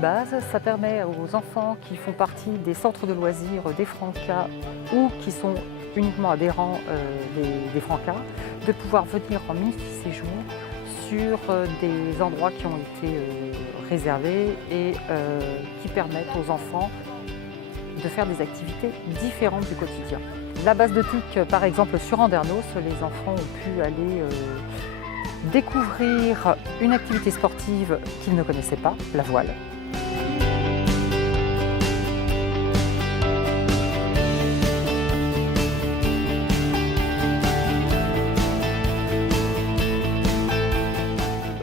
base, ça permet aux enfants qui font partie des centres de loisirs des Francas ou qui sont uniquement adhérents des Francas de pouvoir venir en mini-séjour sur des endroits qui ont été réservés et qui permettent aux enfants de faire des activités différentes du quotidien. La base de TIC, par exemple, sur Andernos, les enfants ont pu aller découvrir une activité sportive qu'ils ne connaissaient pas, la voile.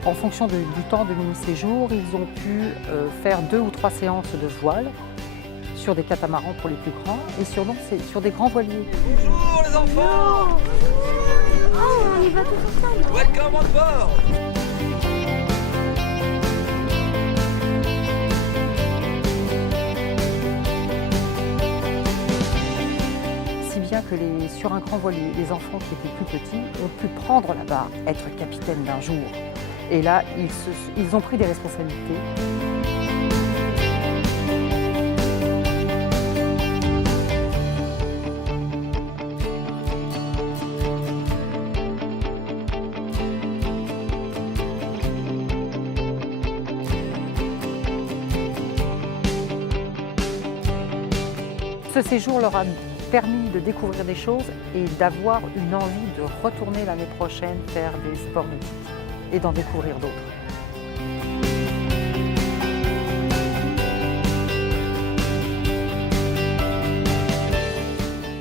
En fonction du temps de mini-séjour, ils ont pu faire 2 ou 3 séances de voile sur des catamarans pour les plus grands et sur des grands voiliers. Bonjour les enfants! Oh, on y va tous ensemble! Welcome on board! Si bien que sur un grand voilier, les enfants qui étaient plus petits ont pu prendre la barre, être capitaine d'un jour. Et là, ils ont pris des responsabilités. Ce séjour leur a permis de découvrir des choses et d'avoir une envie de retourner l'année prochaine faire des sports nautiques et d'en découvrir d'autres.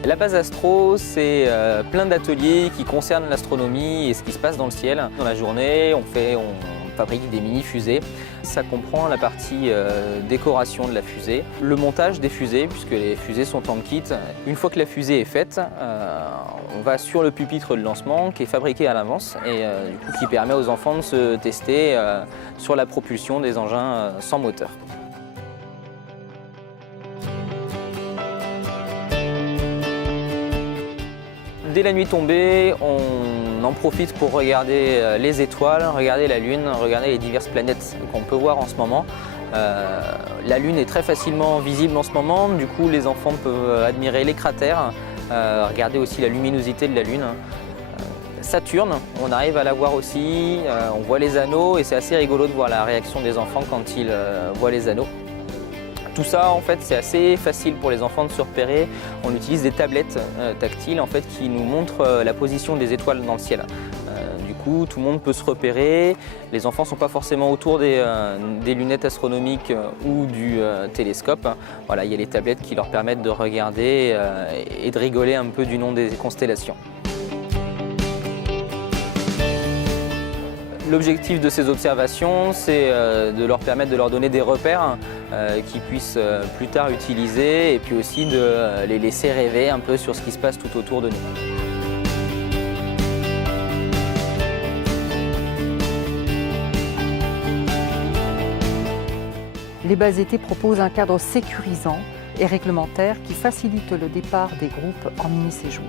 La base Astro, c'est plein d'ateliers qui concernent l'astronomie et ce qui se passe dans le ciel. Dans la journée, on fabrique des mini-fusées. Ça comprend la partie décoration de la fusée, le montage des fusées, puisque les fusées sont en kit. Une fois que la fusée est faite, on va sur le pupitre de lancement qui est fabriqué à l'avance et du coup, qui permet aux enfants de se tester sur la propulsion des engins sans moteur. Dès la nuit tombée, on en profite pour regarder les étoiles, regarder la Lune, regarder les diverses planètes qu'on peut voir en ce moment. La Lune est très facilement visible en ce moment, du coup les enfants peuvent admirer les cratères, regarder aussi la luminosité de la Lune. Saturne, on arrive à la voir aussi, on voit les anneaux et c'est assez rigolo de voir la réaction des enfants quand ils voient les anneaux. Tout ça, en fait, c'est assez facile pour les enfants de se repérer. On utilise des tablettes tactiles en fait, qui nous montrent la position des étoiles dans le ciel. Du coup, tout le monde peut se repérer. Les enfants ne sont pas forcément autour des lunettes astronomiques ou du télescope. Voilà, il y a les tablettes qui leur permettent de regarder et de rigoler un peu du nom des constellations. L'objectif de ces observations, c'est de leur permettre de leur donner des repères qu'ils puissent plus tard utiliser et puis aussi de les laisser rêver un peu sur ce qui se passe tout autour de nous. Les bases été proposent un cadre sécurisant et réglementaire qui facilite le départ des groupes en mini-séjour.